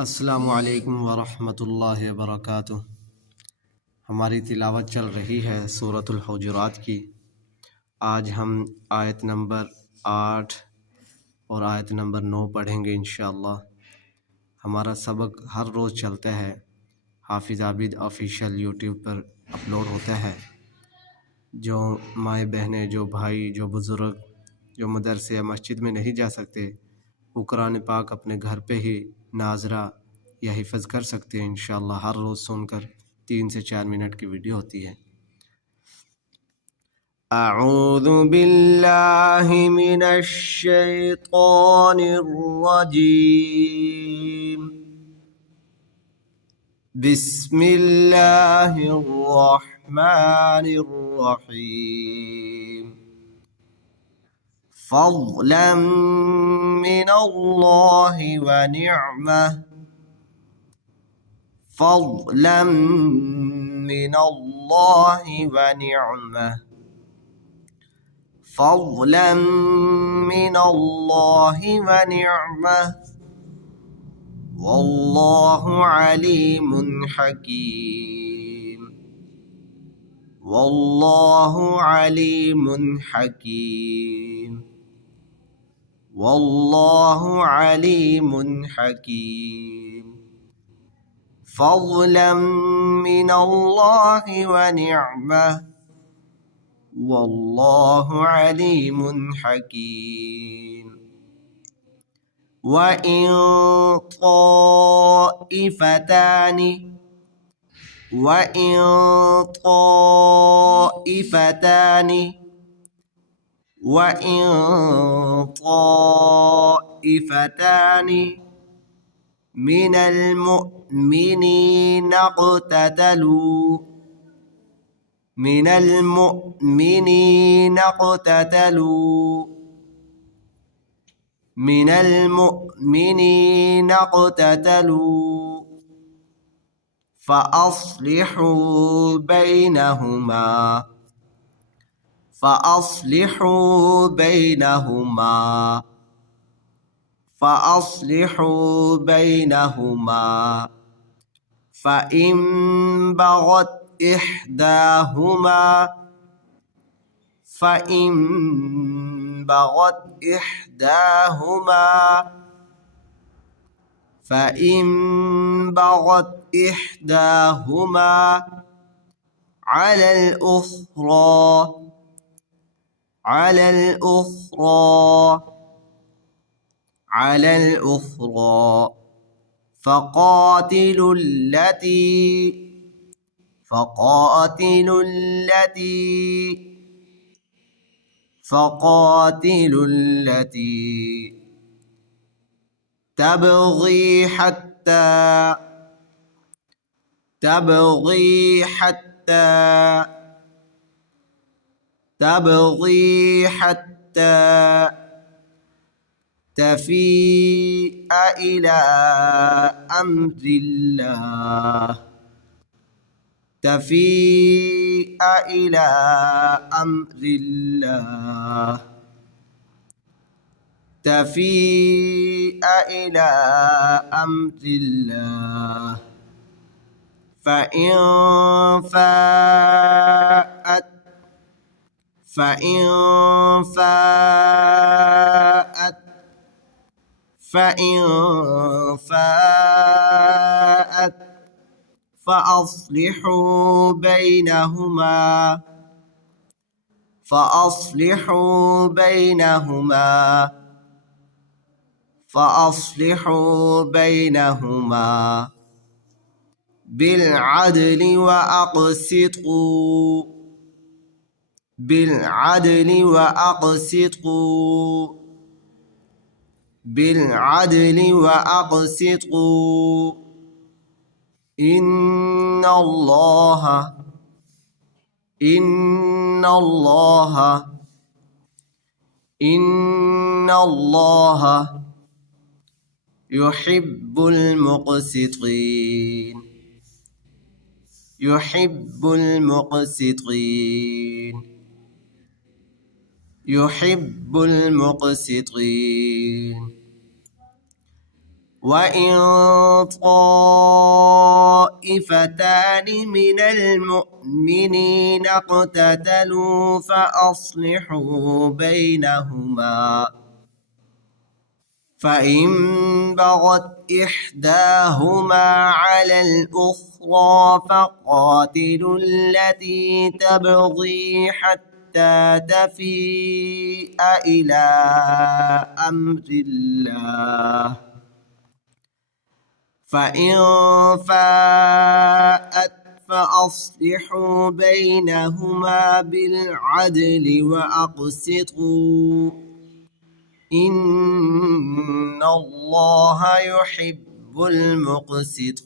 अस्सलामु अलैकुम वरहमतुल्लाहि वबरकातुह। हमारी तिलावत चल रही है सूरतुल हुजुरात की। आज हम आयत नंबर 8 और आयत नंबर 9 पढ़ेंगे इंशाअल्लाह। हमारा सबक हर रोज़ चलता है, हाफिज़ आबिद ऑफिशियल यूट्यूब पर अपलोड होता है। जो माएँ बहनें, जो भाई, जो बुज़ुर्ग, जो मदरसे या मस्जिद में नहीं जा सकते, वो कुरान पाक अपने घर पे ही नाज़रा या हिफ़्ज़ कर सकते हैं इंशाअल्लाह। हर रोज़ सुनकर 3 से 4 मिनट की वीडियो होती है। अऊज़ु बिल्लाहि मिनश शैतानिर रजीम। बिस्मिल्लाहिर रहमानिर रहीम। फ़ज़लन मिनल्लाहि व निअमह। फ़ज़लन मिनल्लाहि व निअमह। फ़ज़लन मिनल्लाहि व निअमह। वल्लाहु अलीमुन हकीम। वल्लाहु अलीमुन हकीम। वल्लाहु अलीमुन हकीम। फ़ज़लन मिनल्लाहि व निअमह। वल्लाहु अलीमुन हकीम। वइन ताइफ़तानि वइन ताइफ़तानि वइन ताइफ़तानि मिनल मुअ्मिनीना इक़्ततलू मिनल मुअ्मिनीना इक़्ततलू मिनल मुअ्मिनीना इक़्ततलू फ़अस्लिहू बैनहुमा फ़अस्लिहू बैनहुमा फ़अस्लिहू बैनहुमा। फ़इन बग़त इहदाहुमा फ़इन बग़त इहदाहुमा फ़इन बग़त इहदाहुमा अलल उख़रा फ़क़ातिलु التي تبغي حتى تفيء إلى أمر الله تفيء إلى أمر الله تفيء إلى أمر الله فإن فاءت فأصلحوا بينهما بالعدل وأقسطوا إن الله يحب المقسطين يحب المقسطين وإن طائفتان من المؤمنين اقتتلوا فأصلحوا بينهما فإن بغت إحداهما على الأخرى فقاتلوا التي تبغي حتى تفيء إلى أمر الله فإن فاءت فأصلحوا بينهما بالعدل وأقسطوا إن الله يحب المقسطين.